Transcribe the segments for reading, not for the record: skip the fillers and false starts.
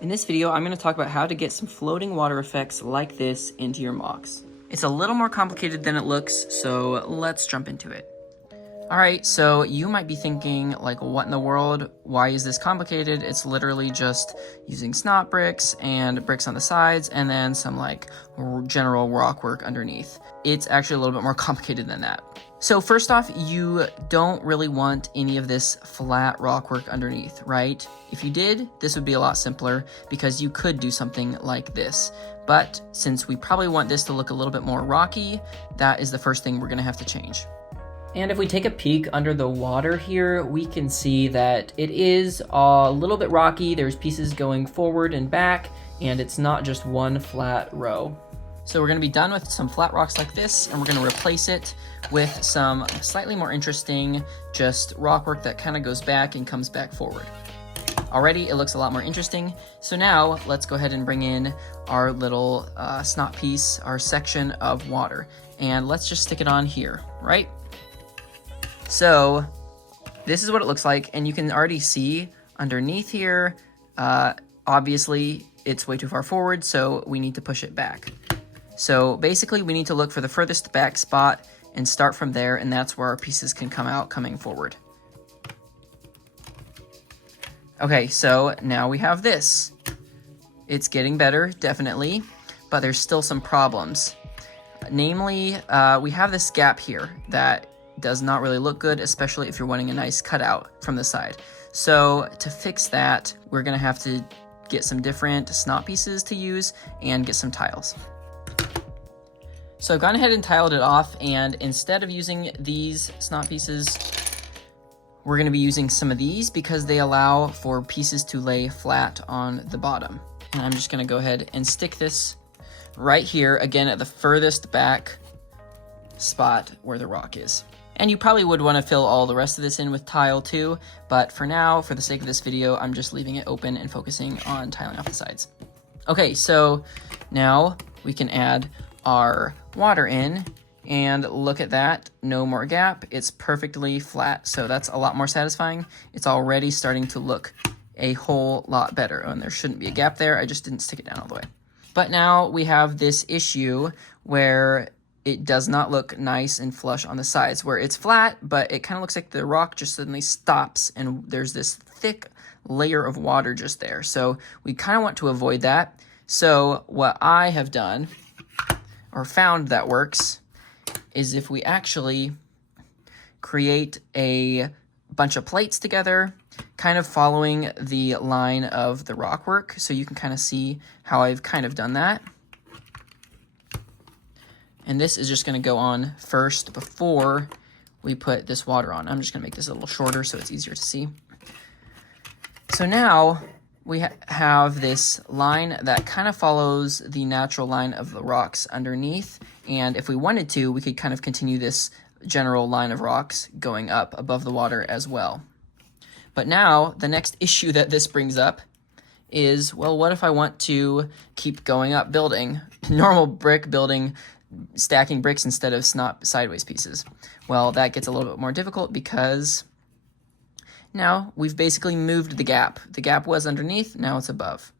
In this video, I'm going to talk about how to get some floating water effects like this into your MOCs. It's a little more complicated than it looks, so let's jump into it. Alright, so you might be thinking, like, what in the world? Why is this complicated? It's literally just using snot bricks and bricks on the sides and then some, like, general rock work underneath. It's actually a little bit more complicated than that. So first off, you don't really want any of this flat rock work underneath, right? If you did, this would be a lot simpler because you could do something like this. But since we probably want this to look a little bit more rocky, that is the first thing we're going to have to change. And if we take a peek under the water here, we can see that it is a little bit rocky. There's pieces going forward and back, and it's not just one flat row. So we're going to be done with some flat rocks like this, and we're going to replace it with some slightly more interesting, just rock work that kind of goes back and comes back forward. Already, it looks a lot more interesting. So now, let's go ahead and bring in our little snot piece, our section of water. And let's just stick it on here, right? So this is what it looks like, and you can already see underneath here, obviously it's way too far forward, so we need to push it back. So basically we need to look for the furthest back spot and start from there, and that's where our pieces can come out coming forward. Okay, so now we have this. It's getting better, definitely, but there's still some problems. Namely, we have this gap here that does not really look good, especially if you're wanting a nice cutout from the side. So to fix that, we're gonna have to get some different snot pieces to use and get some tiles. So I've gone ahead and tiled it off, and instead of using these snot pieces, we're gonna be using some of these because they allow for pieces to lay flat on the bottom. And I'm just gonna go ahead and stick this right here, again at the furthest back spot where the rock is. And you probably would want to fill all the rest of this in with tile too, but for now, for the sake of this video, I'm just leaving it open and focusing on tiling off the sides. Okay, so now we can add our water in, and look at that, no more gap, it's perfectly flat, so that's a lot more satisfying. It's already starting to look a whole lot better, and there shouldn't be a gap there, I just didn't stick it down all the way. But now we have this issue where it does not look nice and flush on the sides, where it's flat, but it kind of looks like the rock just suddenly stops and there's this thick layer of water just there. So we kind of want to avoid that. So what I have done, or found that works, is if we actually create a bunch of plates together, kind of following the line of the rock work. So you can kind of see how I've kind of done that. And this is just going to go on first before we put this water on. I'm just going to make this a little shorter so it's easier to see. So now we have this line that kind of follows the natural line of the rocks underneath. And if we wanted to, we could kind of continue this general line of rocks going up above the water as well. But now the next issue that this brings up is, well, what if I want to keep going up building, normal brick building, stacking bricks instead of snot sideways pieces? Well, that gets a little bit more difficult because now we've basically moved the gap. The gap was underneath, now it's above.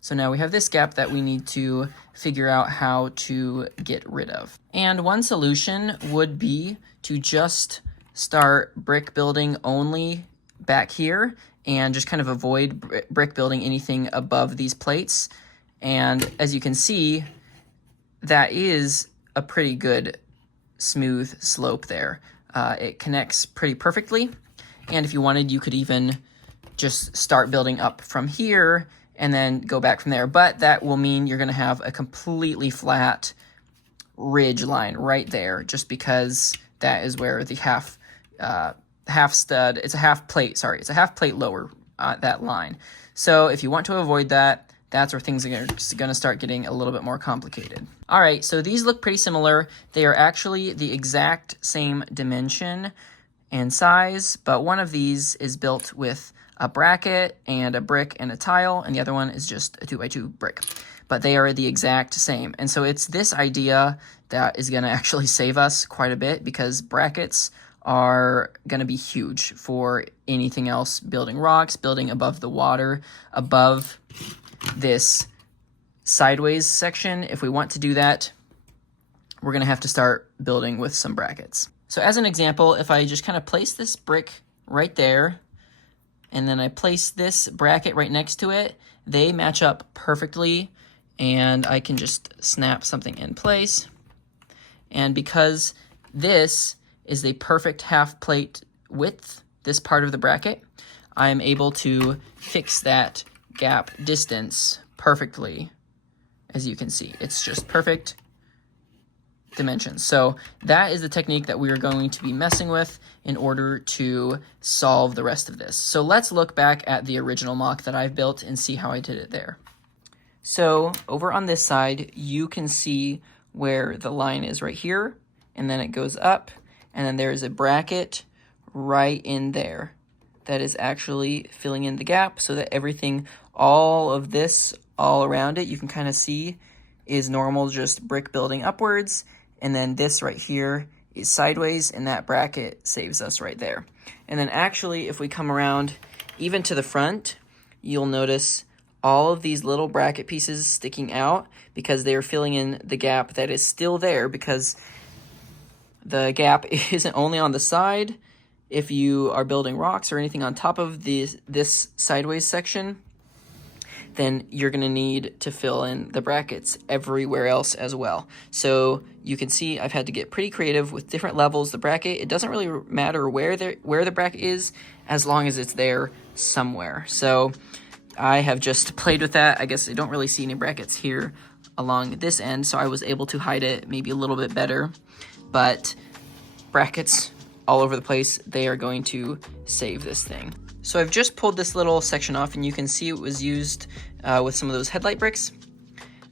So now we have this gap that we need to figure out how to get rid of. And one solution would be to just start brick building only back here and just kind of avoid brick building anything above these plates. And as you can see, that is a pretty good smooth slope there. It connects pretty perfectly. And if you wanted, you could even just start building up from here and then go back from there. But that will mean you're gonna have a completely flat ridge line right there, just because that is where the half stud, it's a half plate lower, that line. So if you want to avoid that, that's where things are going to start getting a little bit more complicated. All right, so these look pretty similar. They are actually the exact same dimension and size, but one of these is built with a bracket and a brick and a tile, and the other one is just a 2x2 brick. But they are the exact same. And so it's this idea that is going to actually save us quite a bit, because brackets are going to be huge for anything else, building rocks, building above the water, above this sideways section, if we want to do that, we're going to have to start building with some brackets. So as an example, if I just kind of place this brick right there, and then I place this bracket right next to it, they match up perfectly, and I can just snap something in place. And because this is the perfect half plate width, this part of the bracket, I'm able to fix that gap distance perfectly. As you can see, it's just perfect dimensions. So that is the technique that we are going to be messing with in order to solve the rest of this. So let's look back at the original MOC that I've built and see how I did it there. So over on this side, you can see where the line is right here, and then it goes up, and then there is a bracket right in there that is actually filling in the gap so that everything, all of this, all around it, you can kind of see is normal, just brick building upwards, and then this right here is sideways, and that bracket saves us right there. And then actually, if we come around even to the front, you'll notice all of these little bracket pieces sticking out because they are filling in the gap that is still there, because the gap isn't only on the side. If you are building rocks or anything on top of this sideways section, then you're going to need to fill in the brackets everywhere else as well. So you can see I've had to get pretty creative with different levels. The bracket, it doesn't really matter where the bracket is, as long as it's there somewhere. So I have just played with that. I guess I don't really see any brackets here along this end, so I was able to hide it maybe a little bit better. But brackets all over the place, they are going to save this thing. So I've just pulled this little section off, and you can see it was used with some of those headlight bricks.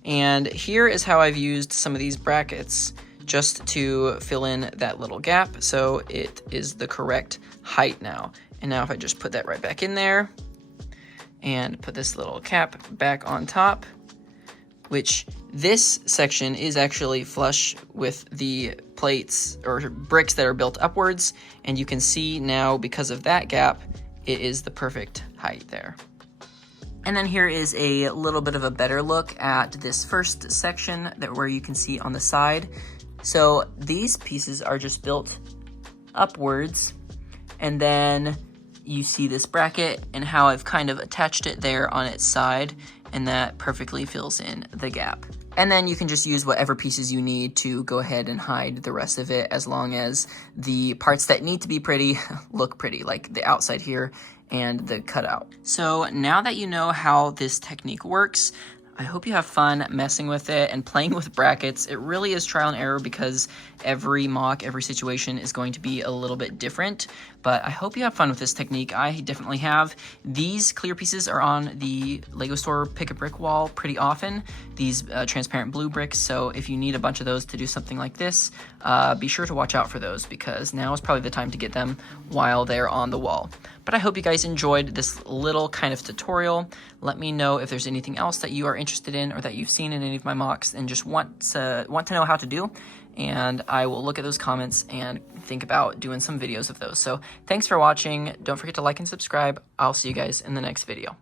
And here is how I've used some of these brackets just to fill in that little gap so it is the correct height now. And now if I just put that right back in there and put this little cap back on top, which this section is actually flush with the plates or bricks that are built upwards, and you can see now because of that gap, it is the perfect height there. And then here is a little bit of a better look at this first section where you can see on the side. So these pieces are just built upwards, and then you see this bracket and how I've kind of attached it there on its side, and that perfectly fills in the gap. And then you can just use whatever pieces you need to go ahead and hide the rest of it, as long as the parts that need to be pretty look pretty, like the outside here and the cutout. So now that you know how this technique works, I hope you have fun messing with it and playing with brackets. It really is trial and error because every MOC, every situation is going to be a little bit different, but I hope you have fun with this technique. I definitely have. These clear pieces are on the LEGO store pick a brick wall pretty often, these transparent blue bricks, so if you need a bunch of those to do something like this, be sure to watch out for those, because now is probably the time to get them while they're on the wall. But I hope you guys enjoyed this little kind of tutorial. Let me know if there's anything else that you are interested in or that you've seen in any of my MOCs and just want to know how to do. And I will look at those comments and think about doing some videos of those. So thanks for watching. Don't forget to like and subscribe. I'll see you guys in the next video.